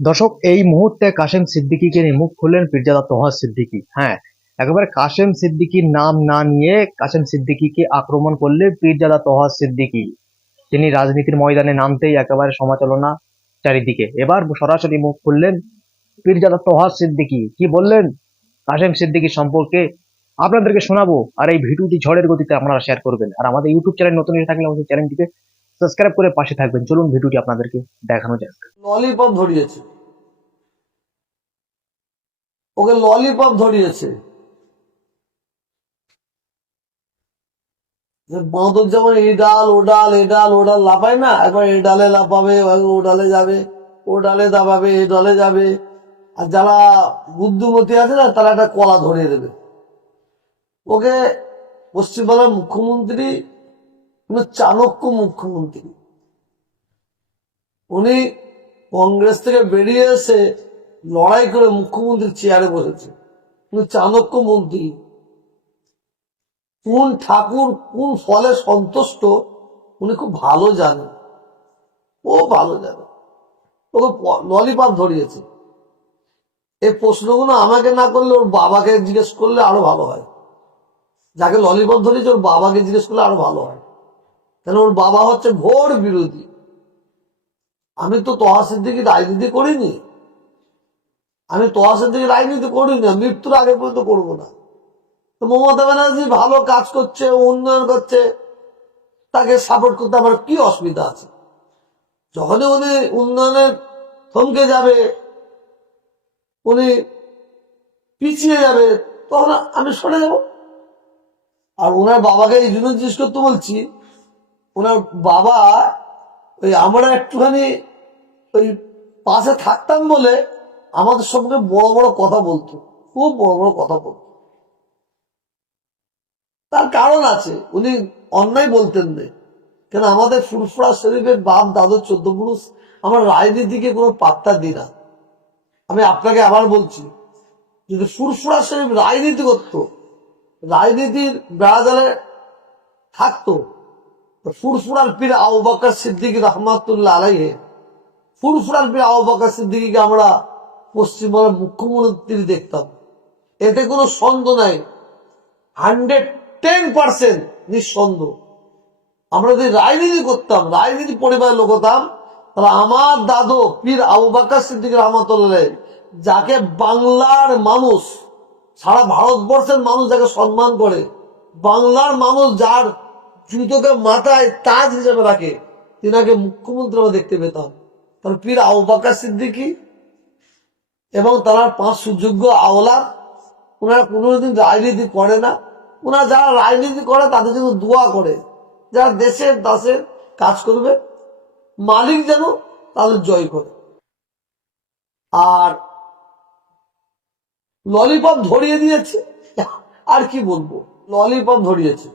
দর্শক, এই মুহূর্তে কাশেম সিদ্দিকীকে নিয়ে মুখ খুললেন পীরজাদা তোহা সিদ্দিকী। হ্যাঁ, একেবারে কাশেম সিদ্দিকীর নাম না নিয়ে কাশেম সিদ্দিকীকে আক্রমণ করলেন পীরজাদা তোহা সিদ্দিকী। তিনি রাজনীতির ময়দানে নামতেই একেবারে সমালোচনা চারিদিকে। এবার সরাসরি মুখ খুললেন পীরজাদা তোহা সিদ্দিকী। কি বললেন কাশেম সিদ্দিকী সম্পর্কে আপনাদেরকে শোনাবো, আর এই ভিডিওটি ঝড়ের গতিতে আপনারা শেয়ার করবেন। আর আমাদের ইউটিউব চ্যানেল নতুন এসে থাকলে আমাদের চ্যানেলটিকে সাবস্ক্রাইব করে পাশে থাকবেন। চলুন ভিডিওটি আপনাদেরকে দেখানো যাক। ললিপপ ধরিয়েছে, ওকে ললিপপ ধরিয়েছে। বাঁদর যেমন এই ডাল ও ডাল এ ডাল ও ডাল লাফায় না, একবার এই ডালে লাফাবে, ও ডালে যাবে, ও ডালে দাবাবে, এই ডালে যাবে। আর যারা বুদ্ধিমতী আছে না, তারা একটা কলা ধরিয়ে দেবে ওকে। পশ্চিমবাংলার মুখ্যমন্ত্রী চাণক্য মুখ্যমন্ত্রী, উনি কংগ্রেস থেকে বেরিয়ে এসে লড়াই করে মুখ্যমন্ত্রীর চেয়ারে বসেছে। উনি চাণক্য মন্ত্রী, কোন ঠাকুর কোন ফলে সন্তুষ্ট উনি খুব ভালো জানেন, ও ভালো জানে। ওকে ললিপপ ধরিয়েছে। এই প্রশ্নগুলো আমাকে না করলে ওর বাবাকে জিজ্ঞেস করলে আরো ভালো হয়। যাকে ললিপপ ধরিয়েছে ওর বাবাকে জিজ্ঞেস করলে আরো ভালো হয়, কেন ওর বাবা হচ্ছে ঘোর বিরোধী। আমি তো তোহা সিদ্দিকী রাজনীতি করিনি, আমি তোহা সিদ্দিকী রাজনীতি করিনি, মৃত্যুর আগে পর্যন্ত করবো না। তো মমতা ব্যানার্জি ভালো কাজ করছে, উন্নয়ন করছে, তাকে সাপোর্ট করতে আমার কি অসুবিধা আছে? যখনই উনি উন্নয়নের থমকে যাবে, উনি পিছিয়ে যাবে, তখন আমি সরে যাব। আর ওনার বাবাকে এই জন্য জিজ্ঞেস করতে বলছি, ওনার বাবা ওই আমরা একটুখানি ওই পাশে থাকতাম বলে আমাদের সঙ্গে বড় বড় কথা বলতো, খুব বড় বড় কথা বলতো। তার কারণ আছে, উনি অন্যায় বলতেন না। কেন আমাদের ফুরফুরা শরীফের বাপ দাদু 14 পুরুষ আমরা রাজনীতিকে কোনো পাত্তা দিই না। আমি আপনাকে আবার বলছি, যদি ফুরফুরা শরীফ রাজনীতি করত, রাজনীতির বেড়াজালে থাকতো, ফুরফুরার পীর আবু বকর সিদ্দিকী রহমাতুল্লাহ আলাইহি, ফুরফুরার পীর আবু বকর সিদ্দিকীকে আমরা পশ্চিমবঙ্গের মুখ্যমন্ত্রী দেখতাম। এতে কোনো সন্দেহ নাই, 110% নিঃসন্দেহ। আমরা যদি রাজনীতি করতাম, রাজনীতি পরিবারের লোক হতাম, তাহলে আমার দাদু পীর আবু বকর সিদ্দিকী রহমাতুল্লাহ, যাকে বাংলার মানুষ, সারা ভারতবর্ষের মানুষ যাকে সম্মান করে, বাংলার মানুষ যার জুতোকে মাথায় তাজ হিসেবে রাখে, তিনাকে মুখ্যমন্ত্রী আমরা দেখতে পেতাম। কারণ পীর আবু বকর সিদ্দিকী এবং তার 5 সুযোগ্য আওলাদ, ওনারা কোনোদিন রাজনীতি করে না। ওনারা যারা রাজনীতি করে তাদের জন্য দোয়া করে, যারা দেশের দাসের কাজ করবে, মালিক যেন তাদের জয় করে। আর ললিপপ ধরিয়ে দিয়েছে, আর কি বলবো, ললিপপ ধরিয়েছে।